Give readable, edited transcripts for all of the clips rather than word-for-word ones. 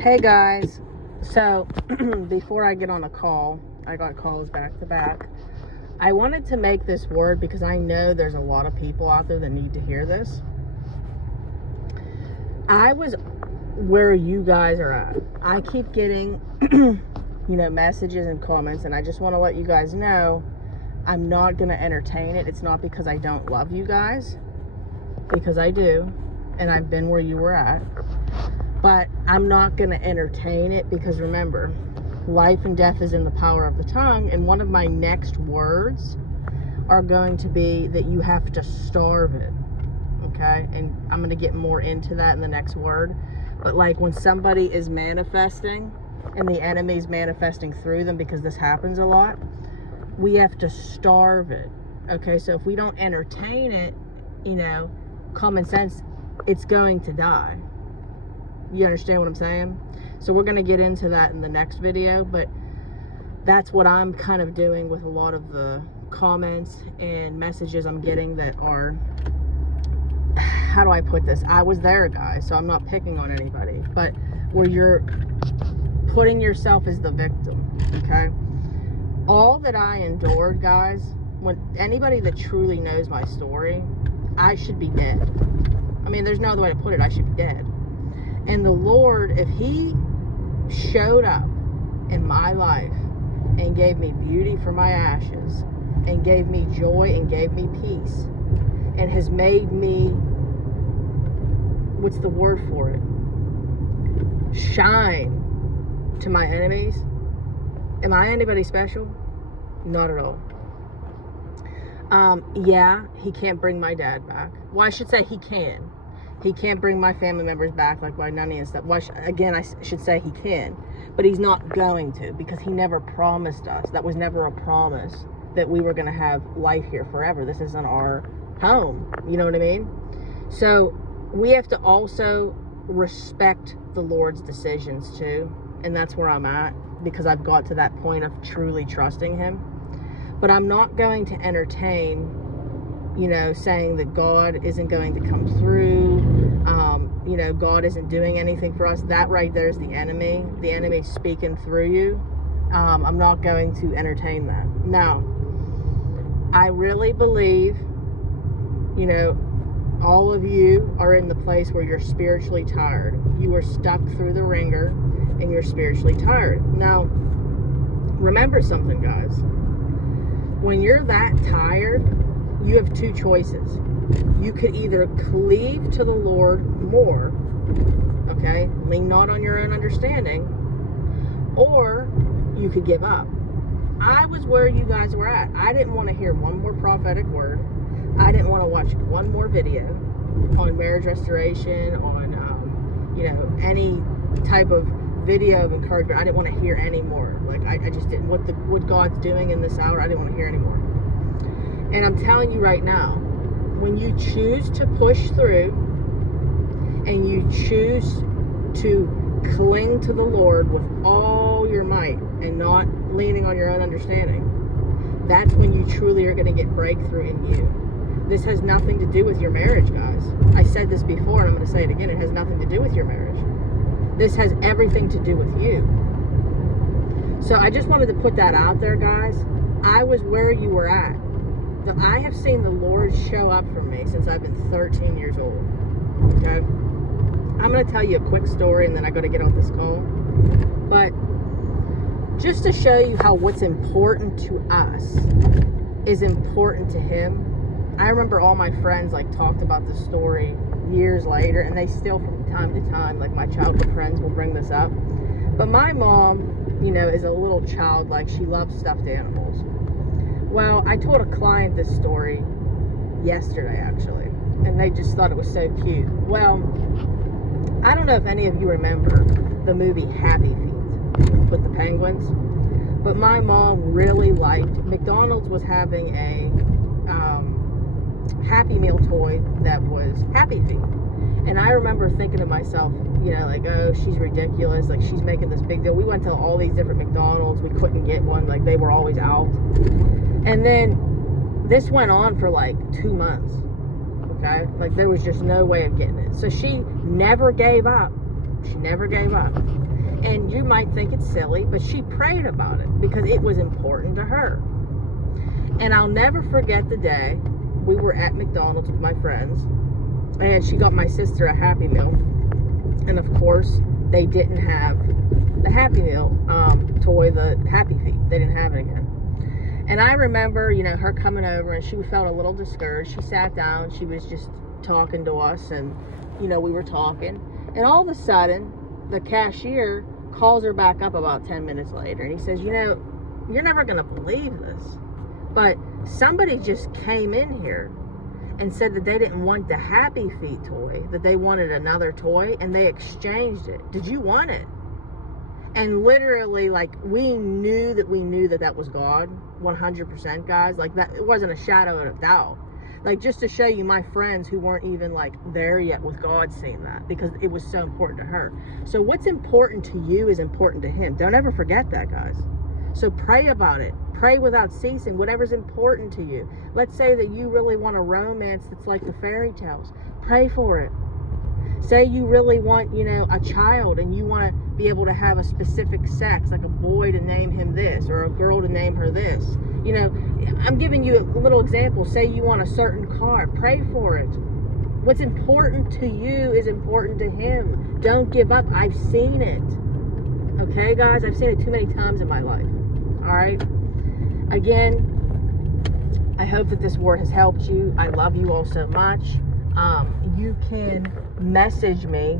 Hey guys, so before I get on a call, I got calls back to back. I wanted to make this word because I know there's a lot of people out there that need to hear this. I was where you guys are at. I keep getting, messages and comments, and I just want to let you guys know I'm not going to entertain it. It's not because I don't love you guys, because I do, and I've been where you were at. But I'm not going to entertain it because remember, life and death is in the power of the tongue. And one of my next words are going to be that you have to starve it. Okay? And I'm going to get more into that in the next word. But like when somebody is manifesting and the enemy is manifesting through them, because this happens a lot, we have to starve it. Okay? So if we don't entertain it, common sense, it's going to die. You understand what I'm saying? So we're going to get into that in the next video, but that's what I'm kind of doing with a lot of the comments and messages I'm getting that are, how do I put this? I was there, guys, so I'm not picking on anybody, but where you're putting yourself as the victim, okay? All that I endured, guys, when anybody that truly knows my story, I should be dead. I mean, there's no other way to put it. I should be dead. And the Lord, if he showed up in my life and gave me beauty for my ashes and gave me joy and gave me peace and has made me, what's the word for it? Shine to my enemies. Am I anybody special? Not at all. Yeah, he can't bring my dad back. Well, I should say he can. He can't bring my family members back, like Wainani and stuff. Again, I should say he can. But he's not going to, because he never promised us. That was never a promise that we were going to have life here forever. This isn't our home. You know what I mean? So we have to also respect the Lord's decisions too. And that's where I'm at, because I've got to that point of truly trusting him. But I'm not going to entertain saying that God isn't going to come through, God isn't doing anything for us. That right there is the enemy. The enemy speaking through you. I'm not going to entertain that. Now, I really believe, all of you are in the place where you're spiritually tired. You are stuck through the ringer and you're spiritually tired. Now, remember something, guys. When you're that tired, you have two choices. You could either cleave to the Lord more, okay, lean not on your own understanding, or you could give up. I was where you guys were at. I didn't want to hear one more prophetic word. I didn't want to watch one more video on marriage restoration, on, any type of video of encouragement. I didn't want to hear any more. Like, I just didn't. What God's doing in this hour, I didn't want to hear any more. And I'm telling you right now, when you choose to push through and you choose to cling to the Lord with all your might and not leaning on your own understanding, that's when you truly are going to get breakthrough in you. This has nothing to do with your marriage, guys. I said this before and I'm going to say it again. It has nothing to do with your marriage. This has everything to do with you. So I just wanted to put that out there, guys. I was where you were at. I have seen the Lord show up for me since I've been 13 years old. Okay? I'm going to tell you a quick story and then I got to get off this call. But just to show you how what's important to us is important to him. I remember all my friends talked about this story years later, and they still from time to time, like my childhood friends will bring this up. But my mom, is a little childlike. She loves stuffed animals. Well, I told a client this story yesterday, actually, and they just thought it was so cute. Well, I don't know if any of you remember the movie Happy Feet with the penguins, but my mom really liked, McDonald's was having a Happy Meal toy that was Happy Feet. And I remember thinking to myself, oh, she's ridiculous. Like, she's making this big deal. We went to all these different McDonald's. We couldn't get one. Like, they were always out. And then this went on for 2 months. Okay? Like, there was just no way of getting it. So she never gave up. She never gave up. And you might think it's silly, but she prayed about it because it was important to her. And I'll never forget the day we were at McDonald's with my friends, and she got my sister a Happy Meal. And of course, they didn't have the Happy Meal toy, the Happy Feet. They didn't have it again. And I remember, her coming over, and she felt a little discouraged. She sat down. She was just talking to us, and, we were talking. And all of a sudden, the cashier calls her back up about 10 minutes later. And he says, you're never going to believe this, but somebody just came in here and said that they didn't want the Happy Feet toy, that they wanted another toy, and they exchanged it. Did you want it? And literally, we knew that was God, 100%, guys. That, it wasn't a shadow of a doubt. Just to show you, my friends who weren't even there yet with God seeing that, because it was so important to her. So what's important to you is important to Him. Don't ever forget that, guys. So pray about it. Pray without ceasing, whatever's important to you. Let's say that you really want a romance that's like the fairy tales. Pray for it. Say you really want, a child, and you want to be able to have a specific sex, like a boy to name him this, or a girl to name her this. I'm giving you a little example. Say you want a certain car. Pray for it. What's important to you is important to Him. Don't give up. I've seen it. Okay, guys? I've seen it too many times in my life. All right? Again, I hope that this word has helped you. I love you all so much. You can message me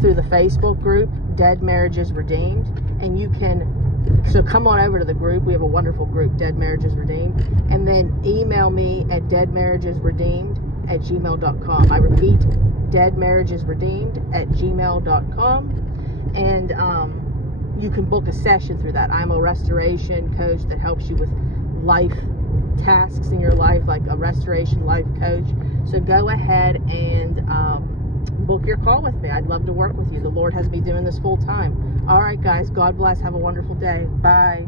through the Facebook group, Dead Marriages Redeemed. And you can, so come on over to the group. We have a wonderful group, Dead Marriages Redeemed. And then email me at deadmarriagesredeemed@gmail.com. I repeat, deadmarriagesredeemed@gmail.com. And you can book a session through that. I'm a restoration coach that helps you with life tasks in your life, like a restoration life coach. So go ahead and book your call with me. I'd love to work with you. The Lord has me doing this full time. All right, guys. God bless. Have a wonderful day. Bye.